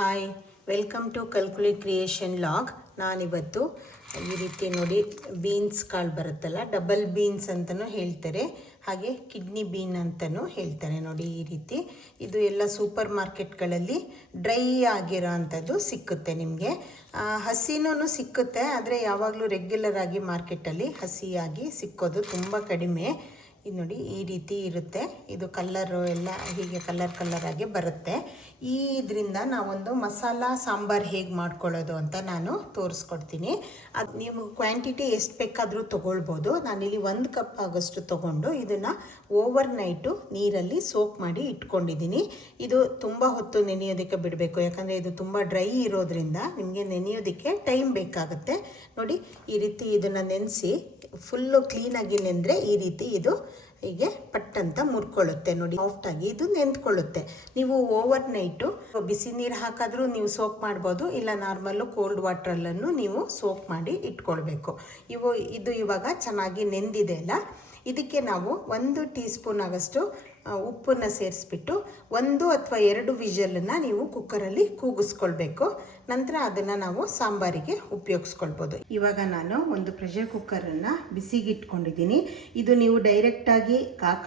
Hi, welcome to ಕಲ್ಕುಲಿ creation log. ನಾನಿವತ್ತು ಈ ರೀತಿ ನೋಡಿ ಬೀನ್ಸ್ ಕಾಳು ಬರುತ್ತಲ್ಲ, ಡಬಲ್ ಬೀನ್ಸ್ ಅಂತಲೂ ಹೇಳ್ತಾರೆ, ಹಾಗೆ ಕಿಡ್ನಿ ಬೀನ್ ಅಂತಲೂ ಹೇಳ್ತಾರೆ. ನೋಡಿ ಈ ರೀತಿ ಇದು ಎಲ್ಲ ಸೂಪರ್ ಮಾರ್ಕೆಟ್ಗಳಲ್ಲಿ ಡ್ರೈ ಆಗಿರೋ ಅಂಥದ್ದು ಸಿಕ್ಕುತ್ತೆ ನಿಮಗೆ. ಹಸಿನೂ ಸಿಕ್ಕುತ್ತೆ, ಆದರೆ ಯಾವಾಗಲೂ ರೆಗ್ಯುಲರ್ ಆಗಿ ಮಾರ್ಕೆಟಲ್ಲಿ ಹಸಿಯಾಗಿ ಸಿಕ್ಕೋದು ತುಂಬ ಕಡಿಮೆ. ಇದು ನೋಡಿ ಈ ರೀತಿ ಇರುತ್ತೆ. ಇದು ಕಲ್ಲರು ಎಲ್ಲ ಹೀಗೆ ಕಲರ್ ಆಗಿ ಬರುತ್ತೆ. ಇದರಿಂದ ನಾವೊಂದು ಮಸಾಲ ಸಾಂಬಾರು ಹೇಗೆ ಮಾಡ್ಕೊಳ್ಳೋದು ಅಂತ ನಾನು ತೋರಿಸ್ಕೊಡ್ತೀನಿ. ಅದು ನೀವು ಕ್ವಾಂಟಿಟಿ ಎಷ್ಟು ಬೇಕಾದರೂ ತೊಗೊಳ್ಬೋದು. ನಾನಿಲ್ಲಿ 1 ಕಪ್ ಆಗೋಷ್ಟು ತೊಗೊಂಡು ಇದನ್ನು ಓವರ್ ನೈಟು ನೀರಲ್ಲಿ ಸೋಕ್ ಮಾಡಿ ಇಟ್ಕೊಂಡಿದ್ದೀನಿ. ಇದು ತುಂಬ ಹೊತ್ತು ನೆನೆಯೋದಕ್ಕೆ ಬಿಡಬೇಕು, ಯಾಕಂದರೆ ಇದು ತುಂಬ ಡ್ರೈ ಇರೋದ್ರಿಂದ ನಿಮಗೆ ನೆನೆಯೋದಕ್ಕೆ ಟೈಮ್ ಬೇಕಾಗುತ್ತೆ. ನೋಡಿ ಈ ರೀತಿ ಇದನ್ನು ನೆನೆಸಿ ಫುಲ್ಲು ಕ್ಲೀನಾಗಿ ನೆಂದರೆ ಈ ರೀತಿ ಇದು ಹೀಗೆ ಪಟ್ಟಂತ ಮುರ್ಕೊಳ್ಳುತ್ತೆ. ನೋಡಿ ಸಾಫ್ಟಾಗಿ ಇದು ನೆಂದ್ಕೊಳ್ಳುತ್ತೆ. ನೀವು ಓವರ್ ನೈಟು ಬಿಸಿ ನೀರು ಹಾಕಿದ್ರೂ ನೀವು ಸೋಪ್ ಮಾಡ್ಬೋದು, ಇಲ್ಲ ನಾರ್ಮಲ್ಲು ಕೋಲ್ಡ್ ವಾಟ್ರಲ್ಲೂ ನೀವು ಸೋಪ್ ಮಾಡಿ ಇಟ್ಕೊಳ್ಬೇಕು. ಇದು ಇವಾಗ ಚೆನ್ನಾಗಿ ನೆಂದಿದೆ ಅಲ್ಲ, ಇದಕ್ಕೆ ನಾವು 1 ಟೀ ಸ್ಪೂನ್ ಆಗೋಷ್ಟು ಉಪ್ಪನ್ನು ಸೇರಿಸ್ಬಿಟ್ಟು 1 ಅಥವಾ 2 ವಿಷಲನ್ನು ನೀವು ಕುಕ್ಕರಲ್ಲಿ ಕೂಗಿಸ್ಕೊಳ್ಬೇಕು. ನಂತರ ಅದನ್ನು ನಾವು ಸಾಂಬಾರಿಗೆ ಉಪಯೋಗಿಸ್ಕೊಳ್ಬೋದು. ಇವಾಗ ನಾನು ಒಂದು ಪ್ರೆಷರ್ ಕುಕ್ಕರನ್ನು ಬಿಸಿಗೆ ಇಟ್ಕೊಂಡಿದ್ದೀನಿ. ಇದು ನೀವು ಡೈರೆಕ್ಟಾಗಿ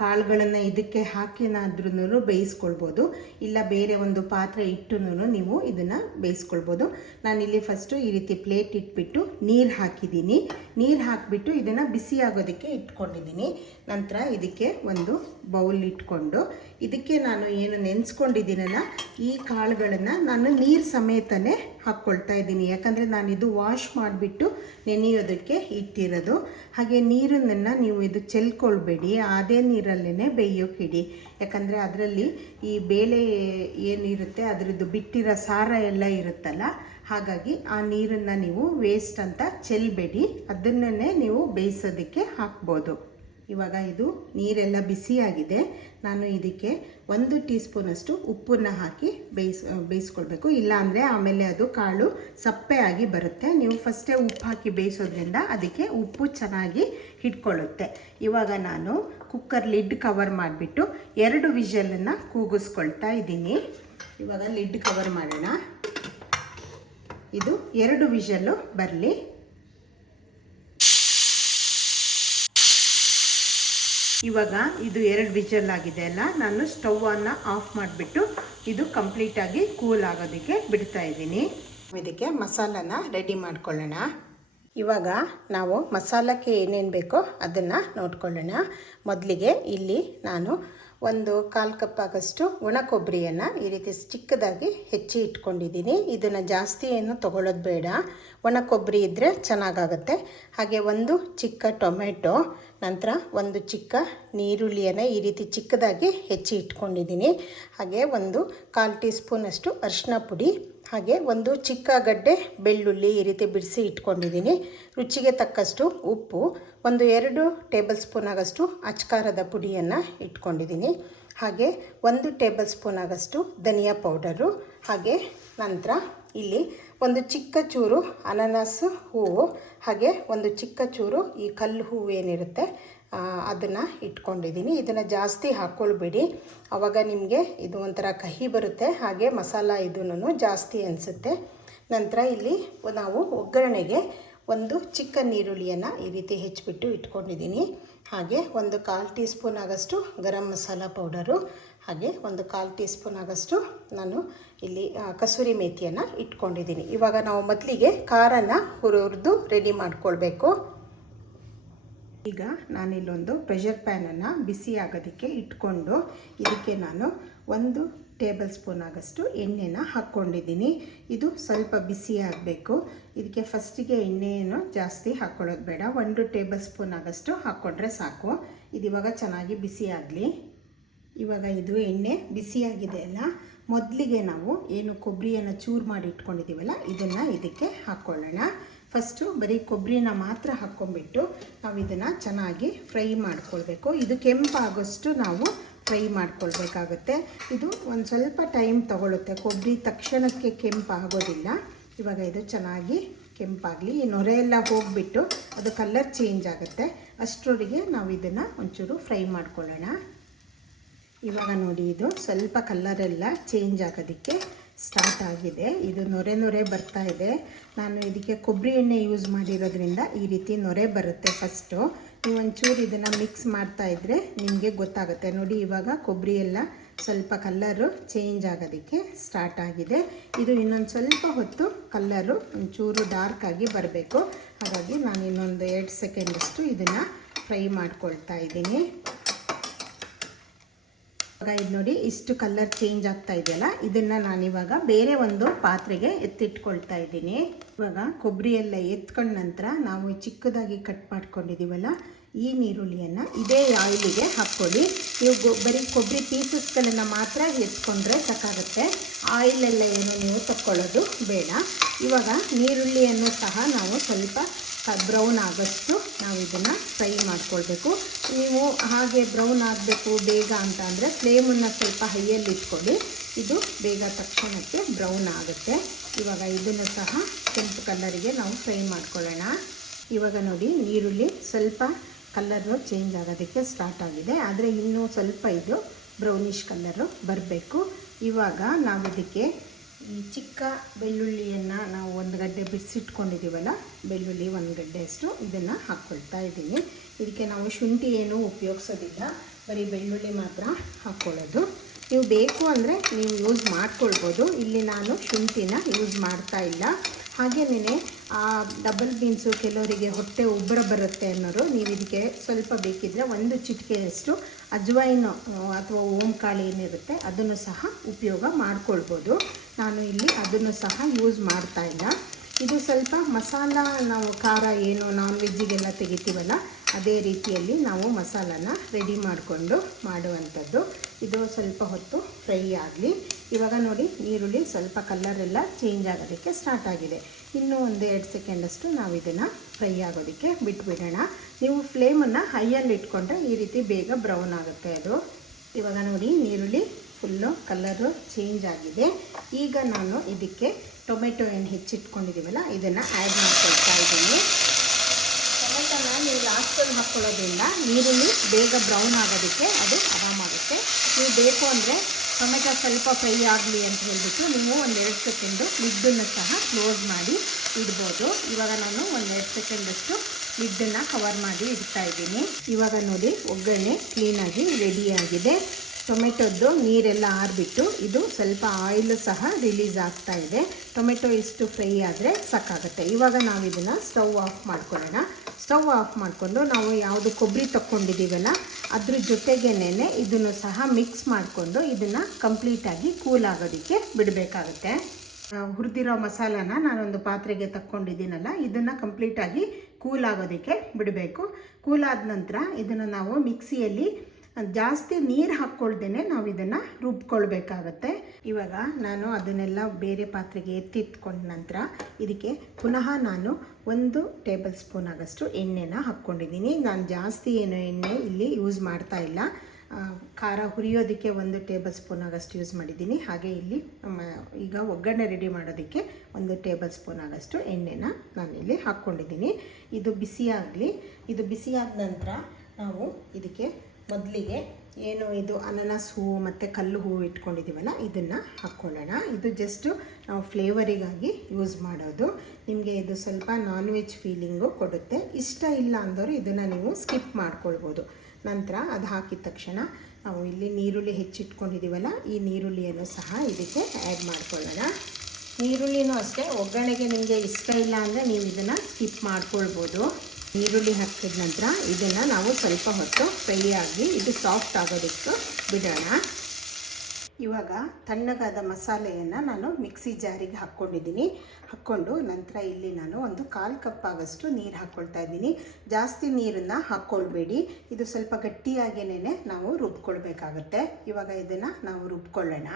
ಕಾಳುಗಳನ್ನು ಇದಕ್ಕೆ ಹಾಕಿನಾದ್ರೂ ಬೇಯಿಸ್ಕೊಳ್ಬೋದು, ಇಲ್ಲ ಬೇರೆ ಒಂದು ಪಾತ್ರೆ ಇಟ್ಟು ನೀವು ಇದನ್ನು ಬೇಯಿಸ್ಕೊಳ್ಬೋದು. ನಾನಿಲ್ಲಿ ಫಸ್ಟು ಈ ರೀತಿ ಪ್ಲೇಟ್ ಇಟ್ಬಿಟ್ಟು ನೀರು ಹಾಕಿದ್ದೀನಿ. ನೀರು ಹಾಕಿಬಿಟ್ಟು ಇದನ್ನು ಬಿಸಿ ಆಗೋದಕ್ಕೆ ಇಟ್ಕೊಂಡಿದ್ದೀನಿ. ನಂತರ ಇದಕ್ಕೆ ಒಂದು ಬೌಲ್ ಇಟ್ಕೊಂಡು ಇದಕ್ಕೆ ನಾನು ಏನು ನೆನೆಸ್ಕೊಂಡಿದ್ದೀನಲ್ಲ ಈ ಕಾಳುಗಳನ್ನು ನಾನು ನೀರು ಸಮೇತನೇ ಹಾಕ್ಕೊಳ್ತಾ ಇದ್ದೀನಿ. ಯಾಕಂದರೆ ನಾನಿದು ವಾಶ್ ಮಾಡಿಬಿಟ್ಟು ನೆನೆಯೋದಕ್ಕೆ ಇಟ್ಟಿರೋದು. ಹಾಗೆ ನೀರನ್ನು ನೀವು ಇದು ಚೆಲ್ಕೊಳ್ಬೇಡಿ, ಅದೇ ನೀರಲ್ಲೇ ಬೇಯೋಕ್ಕಿಡಿ. ಯಾಕಂದರೆ ಅದರಲ್ಲಿ ಈ ಬೇಳೆ ಏನಿರುತ್ತೆ ಅದರದ್ದು ಬಿಟ್ಟಿರೋ ಸಾರ ಎಲ್ಲ ಇರುತ್ತಲ್ಲ, ಹಾಗಾಗಿ ಆ ನೀರನ್ನು ನೀವು ವೇಸ್ಟ್ ಅಂತ ಚೆಲ್ಲಬೇಡಿ, ಅದನ್ನೇ ನೀವು ಬೇಯಿಸೋದಕ್ಕೆ ಹಾಕ್ಬೋದು. ಇವಾಗ ಇದು ನೀರೆಲ್ಲ ಬಿಸಿಯಾಗಿದೆ. ನಾನು ಇದಕ್ಕೆ 1 ಟೀ ಸ್ಪೂನಷ್ಟು ಉಪ್ಪನ್ನು ಹಾಕಿ ಬೇಯಿಸ್ಕೊಳ್ಬೇಕು, ಇಲ್ಲಾಂದರೆ ಆಮೇಲೆ ಅದು ಕಾಳು ಸಪ್ಪೆ ಆಗಿ ಬರುತ್ತೆ. ನೀವು ಫಸ್ಟೇ ಉಪ್ಪು ಹಾಕಿ ಬೇಯಿಸೋದ್ರಿಂದ ಅದಕ್ಕೆ ಉಪ್ಪು ಚೆನ್ನಾಗಿ ಹಿಡ್ಕೊಳ್ಳುತ್ತೆ. ಇವಾಗ ನಾನು ಕುಕ್ಕರ್ ಲಿಡ್ ಕವರ್ ಮಾಡಿಬಿಟ್ಟು 2 ವಿಷಲನ್ನು ಕೂಗಿಸ್ಕೊಳ್ತಾ ಇದ್ದೀನಿ. ಇವಾಗ ಲಿಡ್ ಕವರ್ ಮಾಡೋಣ. ಇದು 2 ವಿಷಲು ಬರಲಿ. ಇವಾಗ ಇದು 2 ವಿಷಲ್ ಆಗಿದೆ ಅಲ್ಲ, ನಾನು ಸ್ಟವನ್ನು ಆಫ್ ಮಾಡಿಬಿಟ್ಟು ಇದು ಕಂಪ್ಲೀಟಾಗಿ ಕೂಲ್ ಆಗೋದಕ್ಕೆ ಬಿಡ್ತಾ ಇದ್ದೀನಿ. ಇದಕ್ಕೆ ಮಸಾಲನ ರೆಡಿ ಮಾಡ್ಕೊಳ್ಳೋಣ. ಇವಾಗ ನಾವು ಮಸಾಲಕ್ಕೆ ಏನೇನು ಬೇಕೋ ಅದನ್ನು ನೋಡ್ಕೊಳ್ಳೋಣ. ಮೊದಲಿಗೆ ಇಲ್ಲಿ ನಾನು 1/4 ಕಪ್ ಆಗೋಷ್ಟು ಒಣ ಕೊಬ್ಬರಿಯನ್ನು ಈ ರೀತಿ ಚಿಕ್ಕದಾಗಿ ಹೆಚ್ಚಿ ಇಟ್ಕೊಂಡಿದ್ದೀನಿ. ಇದನ್ನು ಜಾಸ್ತಿ ಏನು ತೊಗೊಳ್ಳೋದು ಬೇಡ, ಒಣ ಕೊಬ್ಬರಿ ಇದ್ದರೆ ಚೆನ್ನಾಗಾಗುತ್ತೆ. ಹಾಗೆ 1 ಚಿಕ್ಕ ಟೊಮೆಟೊ, ನಂತರ 1 ಚಿಕ್ಕ ನೀರುಳ್ಳಿಯನ್ನು ಈ ರೀತಿ ಚಿಕ್ಕದಾಗಿ ಹೆಚ್ಚಿ ಇಟ್ಕೊಂಡಿದ್ದೀನಿ. ಹಾಗೆ 1/4 ಟೀ ಸ್ಪೂನಷ್ಟು ಅರಿಶಿನ ಪುಡಿ, ಹಾಗೆ 1 ಚಿಕ್ಕ ಗಡ್ಡೆ ಬೆಳ್ಳುಳ್ಳಿ ಈ ರೀತಿ ಬಿಡಿಸಿ ಇಟ್ಕೊಂಡಿದ್ದೀನಿ. ರುಚಿಗೆ ತಕ್ಕಷ್ಟು ಉಪ್ಪು, 1-2 ಟೇಬಲ್ ಸ್ಪೂನ್ ಆಗೋಷ್ಟು ಅಚ್ಕಾರದ ಪುಡಿಯನ್ನು ಇಟ್ಕೊಂಡಿದ್ದೀನಿ. ಹಾಗೆ 1 ಟೇಬಲ್ ಸ್ಪೂನ್ ಆಗೋಷ್ಟು ಧನಿಯಾ ಪೌಡರು, ಹಾಗೆ ನಂತರ ಇಲ್ಲಿ 1 ಚಿಕ್ಕ ಚೂರು ಅನಾನಸ್ ಹೂವು, ಹಾಗೆ 1 ಚಿಕ್ಕ ಚೂರು ಈ ಕಲ್ಲು ಹೂವು ಏನಿರುತ್ತೆ ಅದನ್ನು ಇಟ್ಕೊಂಡಿದ್ದೀನಿ. ಇದನ್ನು ಜಾಸ್ತಿ ಹಾಕ್ಕೊಳ್ಬೇಡಿ, ಆವಾಗ ನಿಮಗೆ ಇದು ಒಂಥರ ಕಹಿ ಬರುತ್ತೆ, ಹಾಗೆ ಮಸಾಲ ಇದೂ ಜಾಸ್ತಿ ಅನಿಸುತ್ತೆ. ನಂತರ ಇಲ್ಲಿ ನಾವು ಒಗ್ಗರಣೆಗೆ 1 ಚಿಕ್ಕ ನೀರುಳ್ಳಿಯನ್ನು ಈ ರೀತಿ ಹೆಚ್ಚಿಬಿಟ್ಟು ಇಟ್ಕೊಂಡಿದ್ದೀನಿ. ಹಾಗೆ 1/4 ಟೀ ಸ್ಪೂನ್ ಆಗೋಷ್ಟು ಗರಂ ಮಸಾಲ ಪೌಡರು, ಹಾಗೆ 1/4 ಟೀ ಸ್ಪೂನ್ ಆಗೋಷ್ಟು ನಾನು ಇಲ್ಲಿ ಕಸೂರಿ ಮೇಥಿಯನ್ನು ಇಟ್ಕೊಂಡಿದ್ದೀನಿ. ಇವಾಗ ನಾವು ಮೊದಲಿಗೆ ಖಾರನ ಹುರಿದು ರೆಡಿ ಮಾಡ್ಕೊಳ್ಬೇಕು. ಈಗ ನಾನಿಲ್ಲೊಂದು ಪ್ರೆಷರ್ ಪ್ಯಾನನ್ನು ಬಿಸಿ ಆಗೋದಕ್ಕೆ ಇಟ್ಕೊಂಡು ಇದಕ್ಕೆ ನಾನು 1 ಟೇಬಲ್ ಸ್ಪೂನ್ ಆಗೋಷ್ಟು ಎಣ್ಣೆನ ಹಾಕ್ಕೊಂಡಿದ್ದೀನಿ. ಇದು ಸ್ವಲ್ಪ ಬಿಸಿ ಆಗಬೇಕು. ಇದಕ್ಕೆ ಫಸ್ಟಿಗೆ ಎಣ್ಣೆಯನ್ನು ಜಾಸ್ತಿ ಹಾಕ್ಕೊಳ್ಳೋದು ಬೇಡ, 1 ಟೇಬಲ್ ಸ್ಪೂನ್ ಆಗೋಷ್ಟು ಹಾಕ್ಕೊಂಡ್ರೆ ಸಾಕು. ಇದು ಇವಾಗ ಚೆನ್ನಾಗಿ ಬಿಸಿ ಆಗಲಿ. ಇವಾಗ ಇದು ಎಣ್ಣೆ ಬಿಸಿಯಾಗಿದೆ ಅಲ್ಲ, ಮೊದಲಿಗೆ ನಾವು ಏನು ಕೊಬ್ಬರಿಯನ್ನು ಚೂರು ಮಾಡಿ ಇಟ್ಕೊಂಡಿದ್ದೀವಲ್ಲ ಇದನ್ನು ಇದಕ್ಕೆ ಹಾಕ್ಕೊಳ್ಳೋಣ. ಫಸ್ಟು ಬರೀ ಕೊಬ್ಬರಿನ ಮಾತ್ರ ಹಾಕ್ಕೊಂಬಿಟ್ಟು ನಾವು ಇದನ್ನು ಚೆನ್ನಾಗಿ ಫ್ರೈ ಮಾಡ್ಕೊಳ್ಬೇಕು. ಇದು ಕೆಂಪಾಗೋಷ್ಟು ನಾವು ಫ್ರೈ ಮಾಡ್ಕೊಳ್ಬೇಕಾಗುತ್ತೆ. ಇದು ಒಂದು ಸ್ವಲ್ಪ ಟೈಮ್ ತಗೊಳ್ಳುತ್ತೆ, ಕೊಬ್ಬರಿ ತಕ್ಷಣಕ್ಕೆ ಕೆಂಪಾಗೋದಿಲ್ಲ. ಇವಾಗ ಇದು ಚೆನ್ನಾಗಿ ಕೆಂಪಾಗಲಿ, ಈ ನೊರೆ ಎಲ್ಲ ಹೋಗಿಬಿಟ್ಟು ಅದು ಕಲರ್ ಚೇಂಜ್ ಆಗುತ್ತೆ. ಅಷ್ಟರೊಳಗೆ ನಾವು ಇದನ್ನು ಒಂಚೂರು ಫ್ರೈ ಮಾಡ್ಕೊಳ್ಳೋಣ. ಇವಾಗ ನೋಡಿ ಇದು ಸ್ವಲ್ಪ ಕಲರೆಲ್ಲ ಚೇಂಜ್ ಆಗೋದಕ್ಕೆ ಸ್ಟಾರ್ಟ್ ಆಗಿದೆ. ಇದು ನೊರೆ ನೊರೆ ಬರ್ತಾ ಇದೆ. ನಾನು ಇದಕ್ಕೆ ಕೊಬ್ಬರಿ ಎಣ್ಣೆ ಯೂಸ್ ಮಾಡಿರೋದ್ರಿಂದ ಈ ರೀತಿ ನೊರೆ ಬರುತ್ತೆ. ಫಸ್ಟು ನೀವು ಒಂಚೂರು ಇದನ್ನು ಮಿಕ್ಸ್ ಮಾಡ್ತಾ ಇದ್ದರೆ ನಿಮಗೆ ಗೊತ್ತಾಗುತ್ತೆ ನೋಡಿ. ಇವಾಗ ಕೊಬ್ಬರಿ ಎಲ್ಲ ಸ್ವಲ್ಪ ಕಲ್ಲರು ಚೇಂಜ್ ಆಗೋದಕ್ಕೆ ಸ್ಟಾರ್ಟ್ ಆಗಿದೆ. ಇದು ಇನ್ನೊಂದು ಸ್ವಲ್ಪ ಹೊತ್ತು ಕಲ್ಲರು ಒಂಚೂರು ಡಾರ್ಕ್ ಆಗಿ ಬರಬೇಕು. ಹಾಗಾಗಿ ನಾನು ಇನ್ನೊಂದು 2 ಸೆಕೆಂಡಷ್ಟು ಇದನ್ನು ಫ್ರೈ ಮಾಡ್ಕೊಳ್ತಾ ಇದ್ದೀನಿ. ಇವಾಗ ಇದು ನೋಡಿ ಇಷ್ಟು ಕಲರ್ ಚೇಂಜ್ ಆಗ್ತಾ ಇದೆಯಲ್ಲ, ಇದನ್ನು ನಾನಿವಾಗ ಬೇರೆ ಒಂದು ಪಾತ್ರೆಗೆ ಎತ್ತಿಟ್ಕೊಳ್ತಾ ಇದ್ದೀನಿ. ಇವಾಗ ಕೊಬ್ಬರಿ ಎಲ್ಲ ಎತ್ಕೊಂಡ ನಂತರ ನಾವು ಚಿಕ್ಕದಾಗಿ ಕಟ್ ಮಾಡ್ಕೊಂಡಿದ್ದೀವಲ್ಲ ಈ ನೀರುಳ್ಳಿಯನ್ನು ಇದೇ ಆಯಿಲಿಗೆ ಹಾಕ್ಕೊಳ್ಳಿ. ನೀವು ಬರೀ ಕೊಬ್ಬರಿ ಪೀಸಸ್ಗಳನ್ನು ಮಾತ್ರ ಎತ್ಕೊಂಡ್ರೆ ಸಾಕಾಗುತ್ತೆ. ಆಯಿಲೆಲ್ಲ ಏನು ನೀವು ತಕ್ಕೊಳ್ಳೋದು ಬೇಡ. ಇವಾಗ ನೀರುಳ್ಳಿಯನ್ನು ಸಹ ನಾವು ಸ್ವಲ್ಪ ಬ್ರೌನ್ ಆಗೋಷ್ಟು ನಾವು ಇದನ್ನು ಫ್ರೈ ಮಾಡ್ಕೊಳ್ಬೇಕು. ನೀವು ಹಾಗೆ ಬ್ರೌನ್ ಆಗಬೇಕು ಬೇಗ ಅಂತ ಅಂದರೆ ಫ್ಲೇಮನ್ನು ಸ್ವಲ್ಪ ಹೈಯಲ್ಲಿ ಇಟ್ಕೊಳ್ಳಿ. ಇದು ಬೇಗ ತಕ್ಷಣಕ್ಕೆ ಬ್ರೌನ್ ಆಗುತ್ತೆ. ಇವಾಗ ಇದನ್ನು ಸಹ ಕೆಂಪು ಕಲರಿಗೆ ನಾವು ಫ್ರೈ ಮಾಡ್ಕೊಳ್ಳೋಣ. ಇವಾಗ ನೋಡಿ ನೀರುಳ್ಳಿ ಸ್ವಲ್ಪ ಕಲರು ಚೇಂಜ್ ಆಗೋದಕ್ಕೆ ಸ್ಟಾರ್ಟ್ ಆಗಿದೆ. ಆದರೆ ಇನ್ನೂ ಸ್ವಲ್ಪ ಇದು ಬ್ರೌನಿಷ್ ಕಲರು ಬರಬೇಕು. ಇವಾಗ ನಾವು ಇದಕ್ಕೆ ಈ ಚಿಕ್ಕ ಬೆಳ್ಳುಳ್ಳಿಯನ್ನು ನಾವು 1 ಗಡ್ಡೆ ಬಿಡಿಸಿಟ್ಕೊಂಡಿದ್ದೀವಲ್ಲ, ಬೆಳ್ಳುಳ್ಳಿ 1 ಗಡ್ಡೆಯಷ್ಟು ಇದನ್ನು ಹಾಕ್ಕೊಳ್ತಾ ಇದ್ದೀನಿ. ಇದಕ್ಕೆ ನಾವು ಶುಂಠಿ ಏನೂ ಉಪಯೋಗಿಸೋದಿಲ್ಲ, ಬರೀ ಬೆಳ್ಳುಳ್ಳಿ ಮಾತ್ರ ಹಾಕ್ಕೊಳ್ಳೋದು. ನೀವು ಬೇಕು ಅಂದರೆ ನೀವು ಯೂಸ್ ಮಾಡ್ಕೊಳ್ಬೋದು. ಇಲ್ಲಿ ನಾನು ಶುಂಠಿನ ಯೂಸ್ ಮಾಡ್ತಾ ಇಲ್ಲ. ಹಾಗೆಯೇ ಡಬಲ್ ಬೀನ್ಸು ಕೆಲವರಿಗೆ ಹೊಟ್ಟೆ ಉಬ್ಬರ ಬರುತ್ತೆ ಅನ್ನೋರು, ನೀವು ಇದಕ್ಕೆ ಸ್ವಲ್ಪ ಬೇಕಿದ್ದರೆ 1 ಚಿಟಿಕೆಯಷ್ಟು ಅಜ್ವೈನು ಅಥವಾ ಓಂಕಾಳು ಏನಿರುತ್ತೆ ಅದನ್ನು ಸಹ ಉಪಯೋಗ ಮಾಡ್ಕೊಳ್ಬೋದು. ನಾನು ಇಲ್ಲಿ ಅದನ್ನು ಸಹ ಯೂಸ್ ಮಾಡ್ತಾ ಇಲ್ಲ. ಇದು ಸ್ವಲ್ಪ ಮಸಾಲ, ನಾವು ಖಾರ ಏನು ನಾನ್ ವೆಜ್ಜಿಗೆಲ್ಲ ತೆಗಿತೀವಲ್ಲ ಅದೇ ರೀತಿಯಲ್ಲಿ ನಾವು ಮಸಾಲನ ರೆಡಿ ಮಾಡಿಕೊಂಡು ಮಾಡುವಂಥದ್ದು. ಇದು ಸ್ವಲ್ಪ ಹೊತ್ತು ಫ್ರೈ ಆಗಲಿ. ಇವಾಗ ನೋಡಿ ನೀರುಳ್ಳಿ ಸ್ವಲ್ಪ ಕಲರೆಲ್ಲ ಚೇಂಜ್ ಆಗೋದಕ್ಕೆ ಸ್ಟಾರ್ಟ್ ಆಗಿದೆ. ಇನ್ನೂ 1-2 ಸೆಕೆಂಡಷ್ಟು ನಾವು ಇದನ್ನು ಫ್ರೈ ಆಗೋದಕ್ಕೆ ಬಿಟ್ಬಿಡೋಣ. ನೀವು ಫ್ಲೇಮನ್ನು ಹೈಯಲ್ಲಿ ಇಟ್ಕೊಂಡ್ರೆ ಈ ರೀತಿ ಬೇಗ ಬ್ರೌನ್ ಆಗುತ್ತೆ ಅದು. ಇವಾಗ ನೋಡಿ ನೀರುಳ್ಳಿ ಫುಲ್ಲು ಕಲರು ಚೇಂಜ್ ಆಗಿದೆ. ಈಗ ನಾನು ಇದಕ್ಕೆ ಟೊಮೆಟೊ ಏನು ಹೆಚ್ಚಿಟ್ಕೊಂಡಿದ್ದೀವಲ್ಲ ಇದನ್ನು ಆ್ಯಡ್ ಮಾಡ್ಕೊಳ್ತಾ ಇದ್ದೀನಿ. ಟೊಮೆಟೊನ ನೀವು ಲಾಸ್ಟಲ್ಲಿ ಹಾಕ್ಕೊಳ್ಳೋದ್ರಿಂದ ನೀರುಳ್ಳಿ ಬೇಗ ಬ್ರೌನ್ ಆಗೋದಕ್ಕೆ ಅದು ಆರಾಮಾಗುತ್ತೆ. ನೀವು ಬೇಕು ಅಂದರೆ ಟೊಮೆಟೊ ಸ್ವಲ್ಪ ಫ್ರೈ ಆಗಲಿ ಅಂತ ಹೇಳಿಬಿಟ್ಟು ನೀವು 1-2 ಸೆಕೆಂಡು ಲಿಡ್ಡನ್ನು ಸಹ ಕ್ಲೋಸ್ ಮಾಡಿ ಇಡ್ಬೋದು. ಇವಾಗ ನಾನು 1-2 ಸೆಕೆಂಡಷ್ಟು ಲಿಡ್ಡನ್ನು ಕವರ್ ಮಾಡಿ ಇಡ್ತಾ ಇದ್ದೀನಿ. ಇವಾಗ ನೋಡಿ ಒಗ್ಗರಣೆ ಕ್ಲೀನಾಗಿ ರೆಡಿಯಾಗಿದೆ. ಟೊಮೆಟೊದ್ದು ನೀರೆಲ್ಲ ಆರಿಬಿಟ್ಟು ಇದು ಸ್ವಲ್ಪ ಆಯಿಲು ಸಹ ರಿಲೀಸ್ ಆಗ್ತಾ ಇದೆ. ಟೊಮೆಟೊ ಇಷ್ಟು ಫ್ರೈ ಆದರೆ ಸಾಕಾಗುತ್ತೆ. ಇವಾಗ ನಾವು ಇದನ್ನು ಸ್ಟವ್ ಆಫ್ ಮಾಡ್ಕೊಳ್ಳೋಣ. ಸ್ಟವ್ ಆಫ್ ಮಾಡಿಕೊಂಡು ನಾವು ಯಾವುದು ಕೊಬ್ಬರಿ ತಗೊಂಡಿದ್ದೀವಲ್ಲ ಅದ್ರ ಜೊತೆಗೇನೆ ಇದನ್ನು ಸಹ ಮಿಕ್ಸ್ ಮಾಡಿಕೊಂಡು ಇದನ್ನು ಕಂಪ್ಲೀಟಾಗಿ ಕೂಲ್ ಆಗೋದಕ್ಕೆ ಬಿಡಬೇಕಾಗುತ್ತೆ. ಹುರಿದಿರೋ ಮಸಾಲಾನ ನಾನೊಂದು ಪಾತ್ರೆಗೆ ತಕ್ಕೊಂಡಿದ್ದೀನಲ್ಲ ಇದನ್ನು ಕಂಪ್ಲೀಟಾಗಿ ಕೂಲ್ ಆಗೋದಕ್ಕೆ ಬಿಡಬೇಕು. ಕೂಲ್ ಆದ ನಂತರ ಇದನ್ನು ನಾವು ಮಿಕ್ಸಿಯಲ್ಲಿ ಜಾಸ್ತಿ ನೀರು ಹಾಕ್ಕೊಳ್ದೇನೆ ನಾವು ಇದನ್ನು ರುಬ್ಕೊಳ್ಬೇಕಾಗತ್ತೆ. ಇವಾಗ ನಾನು ಅದನ್ನೆಲ್ಲ ಬೇರೆ ಪಾತ್ರೆಗೆ ಎತ್ತಿಟ್ಕೊಂಡ ನಂತರ ಇದಕ್ಕೆ ಪುನಃ ನಾನು 1 ಟೇಬಲ್ ಸ್ಪೂನ್ ಆಗೋಷ್ಟು ಎಣ್ಣೆನ ಹಾಕ್ಕೊಂಡಿದ್ದೀನಿ. ನಾನು ಜಾಸ್ತಿ ಏನು ಎಣ್ಣೆ ಇಲ್ಲಿ ಯೂಸ್ ಮಾಡ್ತಾ ಇಲ್ಲ. ಖಾರ ಹುರಿಯೋದಕ್ಕೆ 1 ಟೇಬಲ್ ಸ್ಪೂನ್ ಆಗೋಷ್ಟು ಯೂಸ್ ಮಾಡಿದ್ದೀನಿ. ಹಾಗೆ ಇಲ್ಲಿ ಈಗ ಒಗ್ಗರಣೆ ರೆಡಿ ಮಾಡೋದಕ್ಕೆ 1 ಟೇಬಲ್ ಸ್ಪೂನ್ ಆಗೋಷ್ಟು ಎಣ್ಣೆನ ನಾನಿಲ್ಲಿ ಹಾಕ್ಕೊಂಡಿದ್ದೀನಿ. ಇದು ಬಿಸಿಯಾಗಲಿ. ಇದು ಬಿಸಿಯಾದ ನಂತರ ನಾವು ಇದಕ್ಕೆ ಮೊದಲಿಗೆ ಏನು ಇದು ಅನಾನಸ್ ಹೂವು ಮತ್ತು ಕಲ್ಲು ಹೂವು ಇಟ್ಕೊಂಡಿದ್ದೀವಲ್ಲ ಇದನ್ನು ಹಾಕ್ಕೊಳ್ಳೋಣ. ಇದು ಜಸ್ಟು ನಾವು ಫ್ಲೇವರಿಗಾಗಿ ಯೂಸ್ ಮಾಡೋದು. ನಿಮಗೆ ಇದು ಸ್ವಲ್ಪ ನಾನ್ ವೆಜ್ ಫೀಲಿಂಗು ಕೊಡುತ್ತೆ. ಇಷ್ಟ ಇಲ್ಲ ಅಂದವರು ಇದನ್ನು ನೀವು ಸ್ಕಿಪ್ ಮಾಡ್ಕೊಳ್ಬೋದು. ನಂತರ ಅದು ಹಾಕಿದ ತಕ್ಷಣ ನಾವು ಇಲ್ಲಿ ನೀರುಳ್ಳಿ ಹೆಚ್ಚಿಟ್ಕೊಂಡಿದ್ದೀವಲ್ಲ ಈ ನೀರುಳ್ಳಿಯನ್ನು ಸಹ ಇದಕ್ಕೆ ಆ್ಯಡ್ ಮಾಡ್ಕೊಳ್ಳೋಣ. ನೀರುಳ್ಳಿನೂ ಅಷ್ಟೇ ಒಗ್ಗರಣೆಗೆ ನಿಮಗೆ ಇಷ್ಟ ಇಲ್ಲ ಅಂದರೆ ನೀವು ಇದನ್ನು ಸ್ಕಿಪ್ ಮಾಡ್ಕೊಳ್ಬೋದು. ಈರುಳ್ಳಿ ಹಾಕಿದ ನಂತರ ಇದನ್ನು ನಾವು ಸ್ವಲ್ಪ ಹೊತ್ತು ಫ್ರೈ ಆಗಿ ಇದು ಸಾಫ್ಟ್ ಆಗೋದಕ್ಕೆ ಬಿಡೋಣ. ಇವಾಗ ತಣ್ಣಗಾದ ಮಸಾಲೆಯನ್ನು ನಾನು ಮಿಕ್ಸಿ ಜಾರಿಗೆ ಹಾಕ್ಕೊಂಡಿದ್ದೀನಿ. ಹಾಕ್ಕೊಂಡು ನಂತರ ಇಲ್ಲಿ ನಾನು 1/4 ಕಪ್ ಆಗೋಷ್ಟು ನೀರು ಹಾಕ್ಕೊಳ್ತಾ ಇದ್ದೀನಿ. ಜಾಸ್ತಿ ನೀರನ್ನು ಹಾಕ್ಕೊಳ್ಬೇಡಿ. ಇದು ಸ್ವಲ್ಪ ಗಟ್ಟಿಯಾಗೇನೆ ನಾವು ರುಬ್ಕೊಳ್ಬೇಕಾಗತ್ತೆ. ಇವಾಗ ಇದನ್ನು ನಾವು ರುಬ್ಕೊಳ್ಳೋಣ.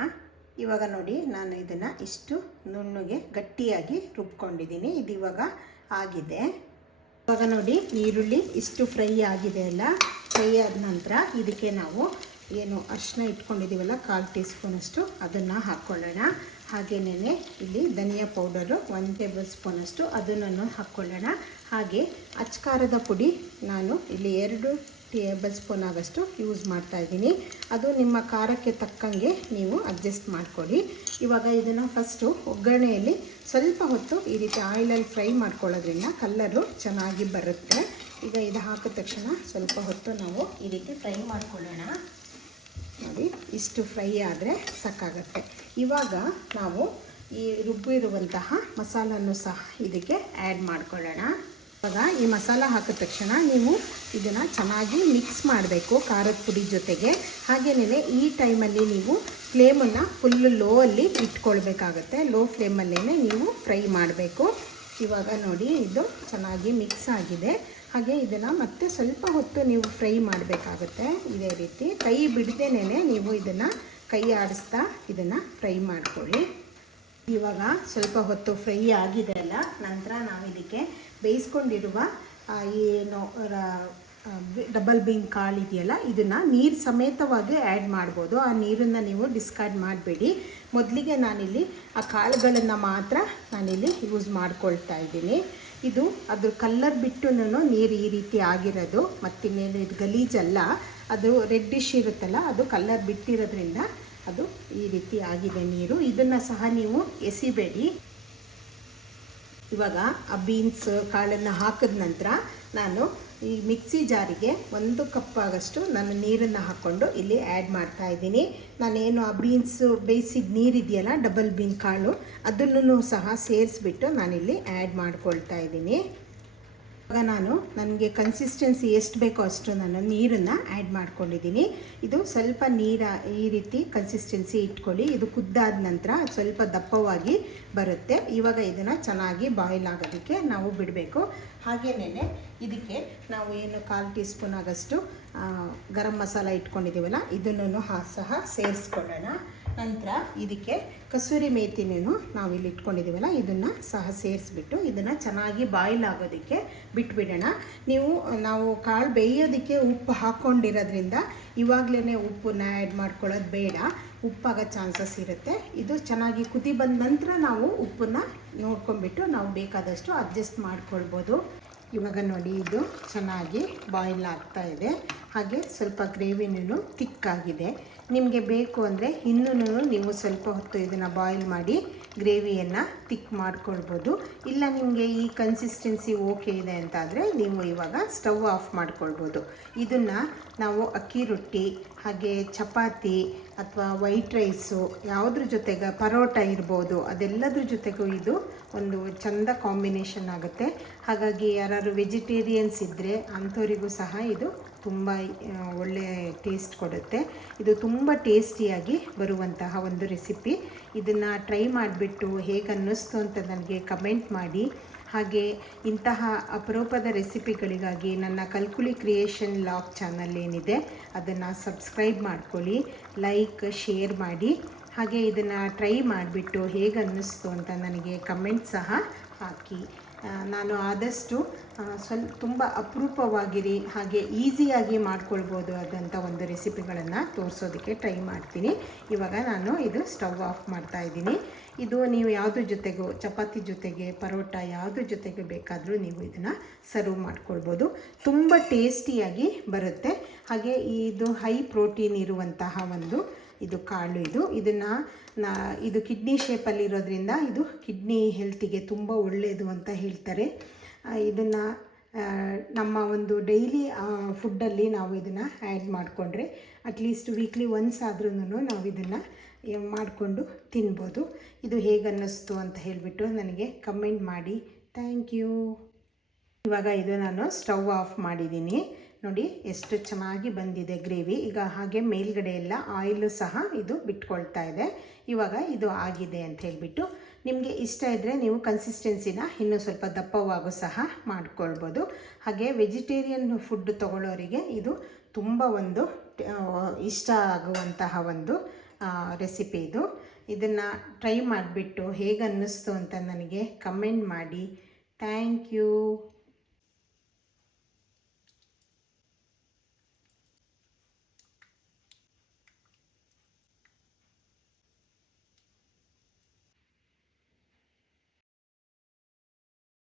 ಇವಾಗ ನೋಡಿ ನಾನು ಇದನ್ನು ಇಷ್ಟು ನುಣ್ಣಗೆ ಗಟ್ಟಿಯಾಗಿ ರುಬ್ಕೊಂಡಿದ್ದೀನಿ. ಇದು ಇವಾಗ ಆಗಿದೆ. ಇವಾಗ ನೋಡಿ ಈರುಳ್ಳಿ ಇಷ್ಟು ಫ್ರೈ ಆಗಿದೆ ಅಲ್ಲ. ಫ್ರೈ ಆದ ನಂತರ ಇದಕ್ಕೆ ನಾವು ಏನು ಅರಿಶಿನ ಇಟ್ಕೊಂಡಿದ್ದೀವಲ್ಲ 1/4 ಟೀ ಸ್ಪೂನಷ್ಟು ಅದನ್ನು ಹಾಕ್ಕೊಳ್ಳೋಣ. ಹಾಗೆಯೇ ಇಲ್ಲಿ ಧನಿಯಾ ಪೌಡರು 1 ಟೇಬಲ್ ಸ್ಪೂನಷ್ಟು ಅದನ್ನು ಹಾಕ್ಕೊಳ್ಳೋಣ. ಹಾಗೆ ಅಚ್ಕಾರದ ಪುಡಿ ನಾನು ಇಲ್ಲಿ 2 ಟೇಬಲ್ ಸ್ಪೂನ್ ಆಗಷ್ಟು ಯೂಸ್ ಮಾಡ್ತಾಯಿದ್ದೀನಿ. ಅದು ನಿಮ್ಮ ಖಾರಕ್ಕೆ ತಕ್ಕಂಗೆ ನೀವು ಅಡ್ಜಸ್ಟ್ ಮಾಡಿಕೊಳ್ಳಿ. ಇವಾಗ ಇದನ್ನು ಫಸ್ಟು ಒಗ್ಗರಣೆಯಲ್ಲಿ ಸ್ವಲ್ಪ ಹೊತ್ತು ಈ ರೀತಿ ಆಯಿಲಲ್ಲಿ ಫ್ರೈ ಮಾಡ್ಕೊಳ್ಳೋದ್ರಿಂದ ಕಲ್ಲರು ಚೆನ್ನಾಗಿ ಬರುತ್ತೆ. ಈಗ ಇದು ಹಾಕಿದ ತಕ್ಷಣ ಸ್ವಲ್ಪ ಹೊತ್ತು ನಾವು ಈ ರೀತಿ ಫ್ರೈ ಮಾಡ್ಕೊಳ್ಳೋಣ. ನೋಡಿ, ಇಷ್ಟು ಫ್ರೈ ಆದರೆ ಸಾಕಾಗುತ್ತೆ. ಇವಾಗ ನಾವು ಈ ರುಬ್ಬಿರುವಂತಹ ಮಸಾಲನ್ನು ಸಹ ಇದಕ್ಕೆ ಆ್ಯಡ್ ಮಾಡ್ಕೊಳ್ಳೋಣ. ಇವಾಗ ಈ ಮಸಾಲ ಹಾಕಿದ ತಕ್ಷಣ ನೀವು ಇದನ್ನು ಚೆನ್ನಾಗಿ ಮಿಕ್ಸ್ ಮಾಡಬೇಕು ಖಾರದ ಪುಡಿ ಜೊತೆಗೆ. ಹಾಗೆಯೇ ಈ ಟೈಮಲ್ಲಿ ನೀವು ಫ್ಲೇಮನ್ನು ಫುಲ್ಲು ಲೋ ಅಲ್ಲಿ ಇಟ್ಕೊಳ್ಬೇಕಾಗತ್ತೆ. ಲೋ ಫ್ಲೇಮಲ್ಲೇ ನೀವು ಫ್ರೈ ಮಾಡಬೇಕು. ಇವಾಗ ನೋಡಿ, ಇದು ಚೆನ್ನಾಗಿ ಮಿಕ್ಸ್ ಆಗಿದೆ. ಹಾಗೆ ಇದನ್ನು ಮತ್ತೆ ಸ್ವಲ್ಪ ಹೊತ್ತು ನೀವು ಫ್ರೈ ಮಾಡಬೇಕಾಗುತ್ತೆ. ಇದೇ ರೀತಿ ಕೈ ಬಿಡದೇನೆ ನೀವು ಇದನ್ನು ಕೈ ಆಡಿಸ್ತಾ ಇದನ್ನು ಫ್ರೈ ಮಾಡ್ಕೊಳ್ಳಿ. ಇವಾಗ ಸ್ವಲ್ಪ ಹೊತ್ತು ಫ್ರೈ ಆಗಿದೆ ಅಲ್ಲ, ನಂತರ ನಾವು ಇದಕ್ಕೆ ಬೇಯಿಸ್ಕೊಂಡಿರುವ ಏನು ಡಬಲ್ ಬೀನ್ ಕಾಳು ಇದೆಯಲ್ಲ, ಇದನ್ನು ನೀರು ಸಮೇತವಾಗಿ ಆ್ಯಡ್ ಮಾಡ್ಬೋದು. ಆ ನೀರನ್ನು ನೀವು ಡಿಸ್ಕಾರ್ಡ್ ಮಾಡಬೇಡಿ. ಮೊದಲಿಗೆ ನಾನಿಲ್ಲಿ ಆ ಕಾಳುಗಳನ್ನು ಮಾತ್ರ ನಾನಿಲ್ಲಿ ಯೂಸ್ ಮಾಡ್ಕೊಳ್ತಾ ಇದ್ದೀನಿ. ಇದು ಅದ್ರ ಕಲ್ಲರ್ ಬಿಟ್ಟು ನೀರು ಈ ರೀತಿ ಆಗಿರೋದು, ಮತ್ತಿನ್ನೇನು ಇದು ಗಲೀಜಲ್ಲ, ಅದು ರೆಡ್ಡಿಶ್ ಇರುತ್ತಲ್ಲ, ಅದು ಕಲ್ಲರ್ ಬಿಟ್ಟಿರೋದ್ರಿಂದ ಅದು ಈ ರೀತಿ ಆಗಿದೆ ನೀರು. ಇದನ್ನು ಸಹ ನೀವು ಎಸಿಬೇಡಿ. ಇವಾಗ ಆ ಬೀನ್ಸ್ ಕಾಳನ್ನು ಹಾಕಿದ ನಂತರ ನಾನು ಈ ಮಿಕ್ಸಿ ಜಾರಿಗೆ 1 ಕಪ್ ಆಗಷ್ಟು ನಾನು ನೀರನ್ನು ಹಾಕ್ಕೊಂಡು ಇಲ್ಲಿ ಆ್ಯಡ್ ಮಾಡ್ತಾ ಇದ್ದೀನಿ. ನಾನೇನು ಆ ಬೀನ್ಸು ಬೇಯಿಸಿದ ನೀರಿದೆಯಲ್ಲ, ಡಬಲ್ ಬೀನ್ ಕಾಳು, ಅದನ್ನು ಸಹ ಸೇರಿಸ್ಬಿಟ್ಟು ನಾನಿಲ್ಲಿ ಆ್ಯಡ್ ಮಾಡ್ಕೊಳ್ತಾ ಇದ್ದೀನಿ. ಇವಾಗ ನನಗೆ ಕನ್ಸಿಸ್ಟೆನ್ಸಿ ಎಷ್ಟು ಬೇಕೋ ಅಷ್ಟು ನಾನು ನೀರನ್ನು ಆ್ಯಡ್ ಮಾಡ್ಕೊಂಡಿದ್ದೀನಿ. ಇದು ಸ್ವಲ್ಪ ಈ ರೀತಿ ಕನ್ಸಿಸ್ಟೆನ್ಸಿ ಇಟ್ಕೊಳ್ಳಿ. ಇದು ಕುದ್ದಾದ ನಂತರ ಸ್ವಲ್ಪ ದಪ್ಪವಾಗಿ ಬರುತ್ತೆ. ಇವಾಗ ಇದನ್ನು ಚೆನ್ನಾಗಿ ಬಾಯ್ಲ್ ಆಗೋದಕ್ಕೆ ನಾವು ಬಿಡಬೇಕು. ಹಾಗೆಯೇ ಇದಕ್ಕೆ ನಾವು ಏನು 1/4 ಟೀ ಸ್ಪೂನ್ ಆಗಷ್ಟು ಗರಂ ಮಸಾಲ ಇಟ್ಕೊಂಡಿದ್ದೀವಲ್ಲ, ಇದನ್ನು ಸಹ ಸೇರಿಸ್ಕೊಳ್ಳೋಣ. ನಂತರ ಇದಕ್ಕೆ ಕಸೂರಿ ಮೇಥಿನೂ ನಾವಿಲ್ಲಿ ಇಟ್ಕೊಂಡಿದ್ದೀವಲ್ಲ, ಇದನ್ನು ಸಹ ಸೇರಿಸ್ಬಿಟ್ಟು ಇದನ್ನು ಚೆನ್ನಾಗಿ ಬಾಯ್ಲ್ ಆಗೋದಕ್ಕೆ ಬಿಟ್ಬಿಡೋಣ. ನಾವು ಕಾಳು ಬೇಯೋದಕ್ಕೆ ಉಪ್ಪು ಹಾಕ್ಕೊಂಡಿರೋದ್ರಿಂದ ಇವಾಗಲೇ ಉಪ್ಪನ್ನ ಆ್ಯಡ್ ಮಾಡ್ಕೊಳ್ಳೋದು ಬೇಡ. ಉಪ್ಪಾಗೋ ಚಾನ್ಸಸ್ ಇರುತ್ತೆ. ಇದು ಚೆನ್ನಾಗಿ ಕುದಿ ಬಂದ ನಂತರ ನಾವು ಉಪ್ಪನ್ನು ನೋಡ್ಕೊಂಡ್ಬಿಟ್ಟು ನಾವು ಬೇಕಾದಷ್ಟು ಅಡ್ಜಸ್ಟ್ ಮಾಡ್ಕೊಳ್ಬೋದು. ಇವಾಗ ನೋಡಿ, ಇದು ಚೆನ್ನಾಗಿ ಬಾಯ್ಲ್ ಆಗ್ತಾ ಇದೆ. ಹಾಗೆ ಸ್ವಲ್ಪ ಗ್ರೇವಿನೂ ತಿಕ್ಕಾಗಿದೆ. ನಿಮಗೆ ಬೇಕು ಅಂದರೆ ಇನ್ನೂ ನೀವು ಸ್ವಲ್ಪ ಹೊತ್ತು ಇದನ್ನು ಬಾಯ್ಲ್ ಮಾಡಿ ಗ್ರೇವಿಯನ್ನು ತಿಕ್ ಮಾಡ್ಕೊಳ್ಬೋದು. ಇಲ್ಲ ನಿಮಗೆ ಈ ಕನ್ಸಿಸ್ಟೆನ್ಸಿ ಓಕೆ ಇದೆ ಅಂತಾದರೆ ನೀವು ಇವಾಗ ಸ್ಟವ್ ಆಫ್ ಮಾಡ್ಕೊಳ್ಬೋದು. ಇದನ್ನು ನಾವು ಅಕ್ಕಿ ರೊಟ್ಟಿ, ಹಾಗೆ ಚಪಾತಿ ಅಥವಾ ವೈಟ್ ರೈಸು, ಯಾವುದ್ರ ಜೊತೆಗೆ ಪರೋಟ ಇರ್ಬೋದು, ಅದೆಲ್ಲದ್ರ ಜೊತೆಗೂ ಇದು ಒಂದು ಚೆಂದ ಕಾಂಬಿನೇಷನ್ ಆಗುತ್ತೆ. ಹಾಗಾಗಿ ಯಾರು ವೆಜಿಟೇರಿಯನ್ಸ್ ಇದ್ದರೆ ಅಂಥವರಿಗೂ ಸಹ ಇದು ತುಂಬ ಒಳ್ಳೆಯ ಟೇಸ್ಟ್ ಕೊಡುತ್ತೆ. ಇದು ತುಂಬ ಟೇಸ್ಟಿಯಾಗಿ ಬರುವಂತಹ ಒಂದು ರೆಸಿಪಿ. ಇದನ್ನು ಟ್ರೈ ಮಾಡಿಬಿಟ್ಟು ಹೇಗೆ ಅನ್ನಿಸ್ತು ಅಂತ ನನಗೆ ಕಮೆಂಟ್ ಮಾಡಿ. ಹಾಗೆ ಇಂತಹ ಅಪರೂಪದ ರೆಸಿಪಿಗಳಿಗಾಗಿ ನನ್ನ ಕಲ್ಕುಲಿ ಕ್ರಿಯೇಷನ್ ಲಾಗ್ ಚಾನಲ್ ಏನಿದೆ ಅದನ್ನು ಸಬ್ಸ್ಕ್ರೈಬ್ ಮಾಡ್ಕೊಳ್ಳಿ, ಲೈಕ್, ಶೇರ್ ಮಾಡಿ. ಹಾಗೆ ಇದನ್ನು ಟ್ರೈ ಮಾಡಿಬಿಟ್ಟು ಹೇಗೆ ಅನ್ನಿಸ್ತು ಅಂತ ನನಗೆ ಕಮೆಂಟ್ ಸಹ ಹಾಕಿ. ನಾನು ಆದಷ್ಟು ತುಂಬ ಅಪರೂಪವಾಗಿರಿ ಹಾಗೆ ಈಸಿಯಾಗಿ ಮಾಡ್ಕೊಳ್ಬೋದು ಆದಂಥ ಒಂದು ರೆಸಿಪಿಗಳನ್ನು ತೋರಿಸೋದಕ್ಕೆ ಟ್ರೈ ಮಾಡ್ತೀನಿ. ಇವಾಗ ನಾನು ಇದು ಸ್ಟವ್ ಆಫ್ ಮಾಡ್ತಾ ಇದ್ದೀನಿ. ಇದು ನೀವು ಯಾವುದ್ರ ಜೊತೆಗೂ, ಚಪಾತಿ ಜೊತೆಗೆ, ಪರೋಟ ಯಾವುದ್ರ ಜೊತೆಗೆ ಬೇಕಾದರೂ ನೀವು ಇದನ್ನು ಸರ್ವ್ ಮಾಡ್ಕೊಳ್ಬೋದು. ತುಂಬ ಟೇಸ್ಟಿಯಾಗಿ ಬರುತ್ತೆ. ಹಾಗೆ ಇದು ಹೈ ಪ್ರೋಟೀನ್ ಇರುವಂತಹ ಒಂದು ಇದು ಕಾಳು. ಇದು ಕಿಡ್ನಿ ಶೇಪಲ್ಲಿರೋದ್ರಿಂದ ಇದು ಕಿಡ್ನಿ ಹೆಲ್ತಿಗೆ ತುಂಬ ಒಳ್ಳೆಯದು ಅಂತ ಹೇಳ್ತಾರೆ. ಇದನ್ನು ನಮ್ಮ ಒಂದು ಡೈಲಿ ಫುಡ್ಡಲ್ಲಿ ನಾವು ಇದನ್ನು ಆ್ಯಡ್ ಮಾಡಿಕೊಂಡ್ರೆ ಅಟ್ಲೀಸ್ಟ್ ವೀಕ್ಲಿ ಒನ್ಸ್ ಆದ್ರೂ ನಾವು ಇದನ್ನು ಮಾಡಿಕೊಂಡು ತಿನ್ಬೋದು. ಇದು ಹೇಗೆ ಅನ್ನಿಸ್ತು ಅಂತ ಹೇಳಿಬಿಟ್ಟು ನನಗೆ ಕಮೆಂಟ್ ಮಾಡಿ. Thank you. ಇವಾಗ ಇದು ನಾನು ಸ್ಟವ್ ಆಫ್ ಮಾಡಿದ್ದೀನಿ. ನೋಡಿ ಎಷ್ಟು ಚೆನ್ನಾಗಿ ಬಂದಿದೆ ಗ್ರೇವಿ. ಈಗ ಹಾಗೆ ಮೇಲ್ಗಡೆ ಎಲ್ಲ ಆಯಿಲು ಸಹ ಇದು ಬಿಟ್ಕೊಳ್ತಾ ಇದೆ. ಇವಾಗ ಇದು ಆಗಿದೆ ಅಂತ ಹೇಳಿಬಿಟ್ಟು ನಿಮಗೆ ಇಷ್ಟ ಇದ್ದರೆ ನೀವು ಕನ್ಸಿಸ್ಟೆನ್ಸಿನ ಇನ್ನೂ ಸ್ವಲ್ಪ ದಪ್ಪವಾಗೂ ಸಹ ಮಾಡ್ಕೊಳ್ಬೋದು. ಹಾಗೆ ವೆಜಿಟೇರಿಯನ್ ಫುಡ್ ತಗೊಳ್ಳೋರಿಗೆ ಇದು ತುಂಬ ಒಂದು ಇಷ್ಟ ಆಗುವಂತಹ ಒಂದು ರೆಸಿಪಿ ಇದು. ಇದನ್ನು ಟ್ರೈ ಮಾಡಿಬಿಟ್ಟು ಹೇಗೆ ಅನ್ನಿಸ್ತು ಅಂತ ನನಗೆ ಕಮೆಂಟ್ ಮಾಡಿ. Thank you.